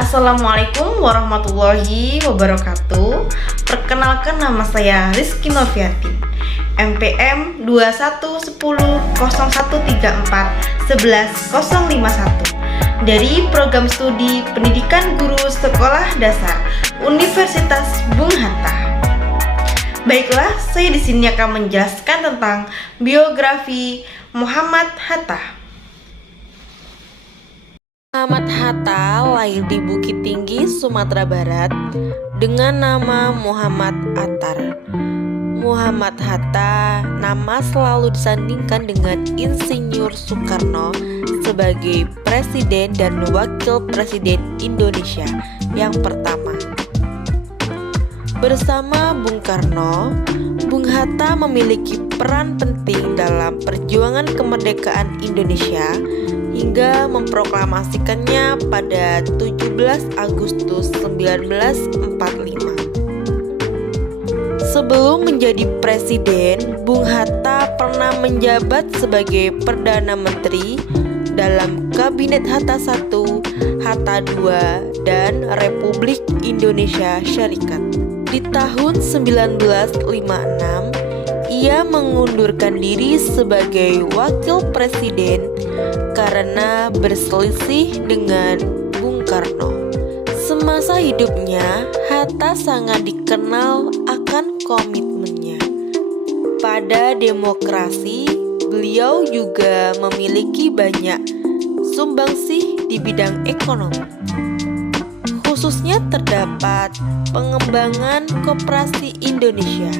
Assalamualaikum warahmatullahi wabarakatuh. Perkenalkan, nama saya Rizky Noviati, MPM 211013411051 dari Program Studi Pendidikan Guru Sekolah Dasar Universitas Bung Hatta. Baiklah, saya di sini akan menjelaskan tentang biografi Muhammad Hatta. Muhammad Hatta lahir di Bukit Tinggi, Sumatera Barat dengan nama Muhammad Attar. Muhammad Hatta nama selalu disandingkan dengan Insinyur Soekarno sebagai Presiden dan Wakil Presiden Indonesia yang pertama. Bersama Bung Karno, Bung Hatta memiliki peran penting dalam perjuangan kemerdekaan Indonesia hingga memproklamasikannya pada 17 Agustus 1945. Sebelum menjadi presiden, Bung Hatta pernah menjabat sebagai Perdana Menteri dalam Kabinet Hatta I, Hatta II, dan Republik Indonesia Syarikat. Di tahun 1956, ia mengundurkan diri sebagai wakil presiden karena berselisih dengan Bung Karno. Semasa hidupnya, Hatta sangat dikenal akan komitmennya pada demokrasi. Beliau juga memiliki banyak sumbangsih di bidang ekonomi. Khususnya terdapat pengembangan koperasi Indonesia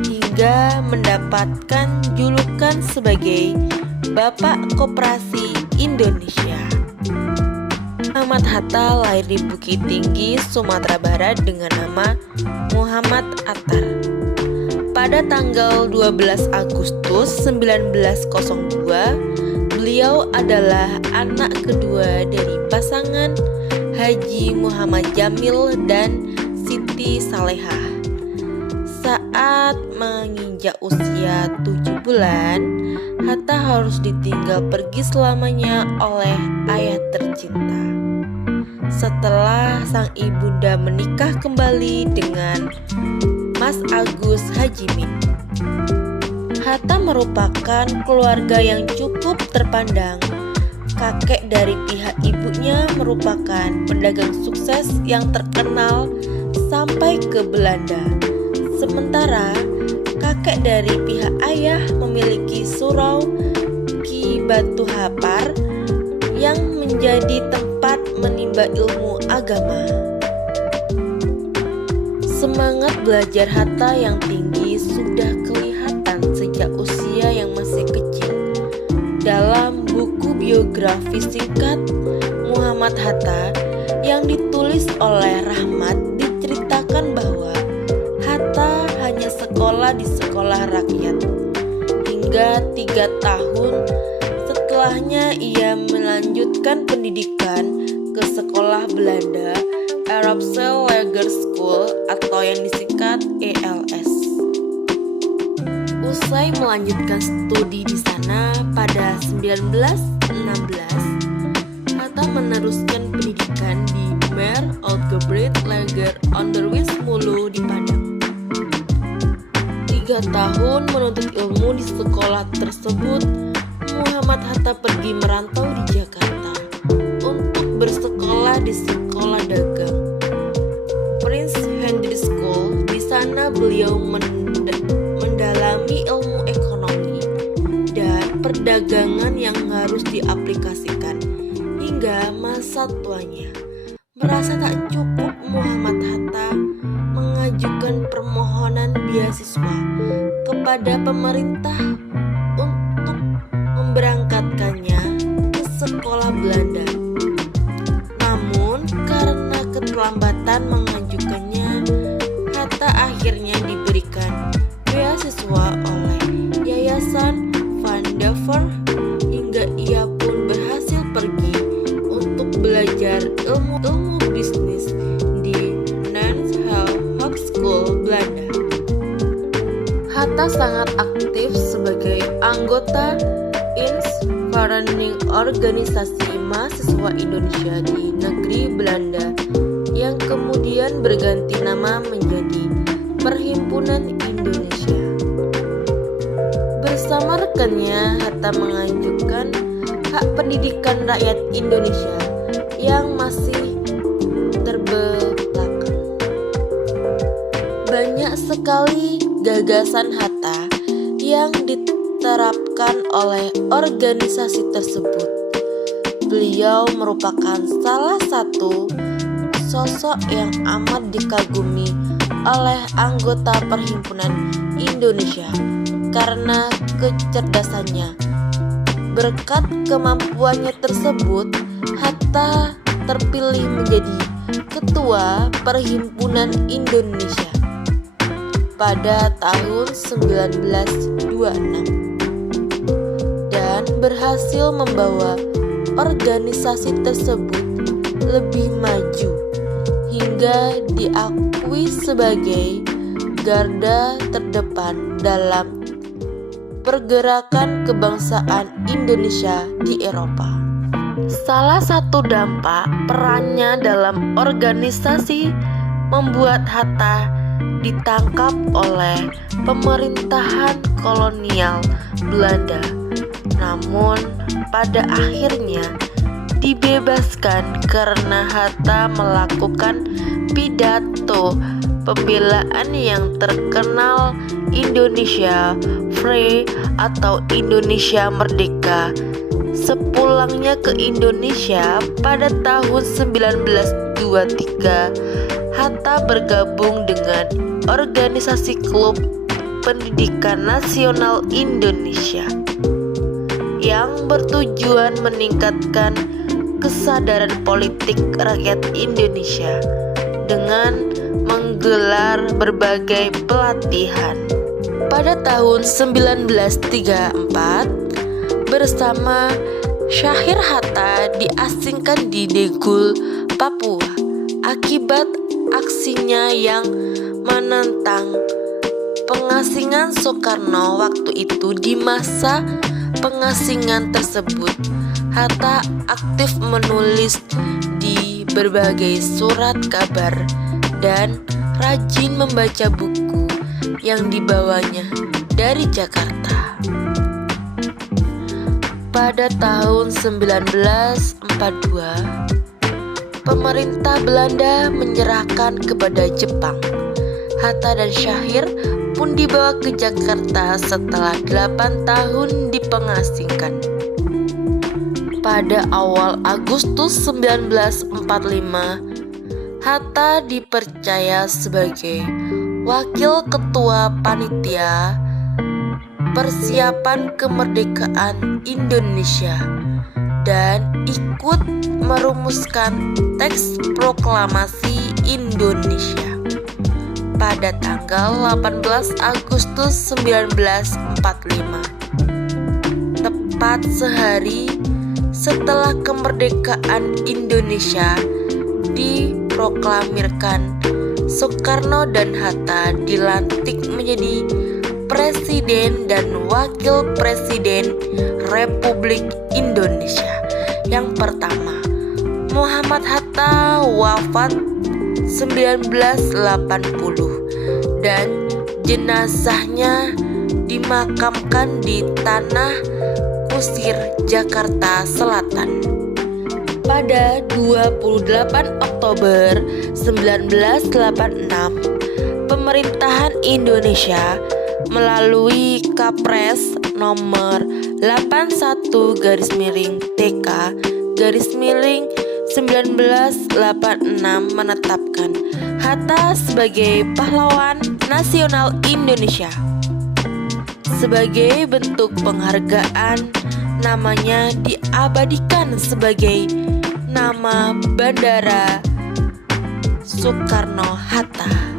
hingga mendapatkan julukan sebagai Bapak Koperasi Indonesia. Muhammad Hatta lahir di Bukit Tinggi, Sumatera Barat dengan nama Muhammad Attar. Pada tanggal 12 Agustus 1902, beliau adalah anak kedua dari pasangan Haji Muhammad Jamil dan Siti Salehah. Saat menginjak usia 7 bulan, Hatta harus ditinggal pergi selamanya oleh ayah tercinta. Setelah sang ibunda menikah kembali dengan Mas Agus Hajimin. Hatta merupakan keluarga yang cukup terpandang. Kakek dari pihak ibunya merupakan pedagang sukses yang terkenal sampai ke Belanda. Sementara kakek dari pihak ayah memiliki surau Ki Batu Hapar yang menjadi tempat menimba ilmu agama. Semangat belajar Hatta yang tinggi sudah kelihatan sejak usia yang masih kecil. Dalam buku biografi singkat Muhammad Hatta yang ditulis oleh Rahmat, diceritakan bahwa Hatta hanya sekolah di sekolah rakyat. Hingga 3 tahun setelahnya ia melanjutkan pendidikan ke sekolah Belanda, Arabsel Lager School atau yang disingkat ELS. Usai melanjutkan studi di sana pada 1916, Hatta meneruskan pendidikan di Mer Algebreit Lager Onderwijsmulu di Padang. 3 tahun menuntut ilmu di sekolah tersebut, Muhammad Hatta pergi merantau di Jakarta untuk bersekolah di sekolah dagang Prince Henry School. Di sana beliau mendalami ilmu ekonomi dan perdagangan yang harus diaplikasikan hingga masa tuanya. Merasa tak cukup, Muhammad Hatta mengajukan permohonan beasiswa kepada pemerintah untuk memberangkatkannya ke sekolah Belanda. Namun karena keterlambatan mengajukannya, Hatta akhirnya diberikan beasiswa oleh Yayasan Van der Voort hingga ia pun berhasil pergi untuk belajar ilmu bisnis di Nanshal Hogeschool Belanda. Hatta sangat aktif sebagai anggota Inspirating Organisasi mahasiswa Indonesia di negeri Belanda yang kemudian berganti nama menjadi Perhimpunan Indonesia. Bersama rekannya, Hatta mengajukan hak pendidikan rakyat Indonesia yang masih terbelakang. Banyak sekali gagasan Hatta yang diterapkan oleh organisasi tersebut. Beliau merupakan salah satu sosok yang amat dikagumi oleh anggota Perhimpunan Indonesia karena kecerdasannya. Berkat kemampuannya tersebut, Hatta terpilih menjadi Ketua Perhimpunan Indonesia pada tahun 1926 dan berhasil membawa organisasi tersebut lebih maju hingga diakui sebagai garda terdepan dalam pergerakan kebangsaan Indonesia di Eropa. Salah satu dampak perannya dalam organisasi membuat Hatta ditangkap oleh pemerintahan kolonial Belanda. Namun pada akhirnya dibebaskan karena Hatta melakukan pidato pembelaan yang terkenal Indonesia Free atau Indonesia Merdeka. Sepulangnya ke Indonesia pada tahun 1923, Hatta bergabung dengan organisasi Klub Pendidikan Nasional Indonesia yang bertujuan meningkatkan kesadaran politik rakyat Indonesia dengan menggelar berbagai pelatihan. Pada tahun 1934, bersama Syahrir Hatta diasingkan di Degul, Papua akibat aksinya yang menentang pengasingan Soekarno waktu itu. Di masa pengasingan tersebut, Hatta aktif menulis di berbagai surat kabar dan rajin membaca buku yang dibawanya dari Jakarta. Pada tahun 1942, pemerintah Belanda menyerahkan kepada Jepang. Hatta dan Syahrir pun dibawa ke Jakarta setelah 8 tahun dipengasingkan. Pada awal Agustus 1945, Hatta dipercaya sebagai Wakil Ketua Panitia Persiapan Kemerdekaan Indonesia dan ikut merumuskan teks proklamasi Indonesia pada tanggal 18 Agustus 1945, tepat sehari setelah kemerdekaan Indonesia diproklamirkan. Soekarno dan Hatta dilantik menjadi Presiden dan Wakil Presiden Republik Indonesia yang pertama. Muhammad Hatta wafat 1980 dan jenazahnya dimakamkan di Tanah Kusir, Jakarta Selatan. Pada 28 Oktober 1986, pemerintahan Indonesia melalui Kapres nomor 81-TK-1986 menetapkan Hatta sebagai pahlawan nasional Indonesia. Sebagai bentuk penghargaan, namanya diabadikan sebagai nama Bandara Soekarno-Hatta.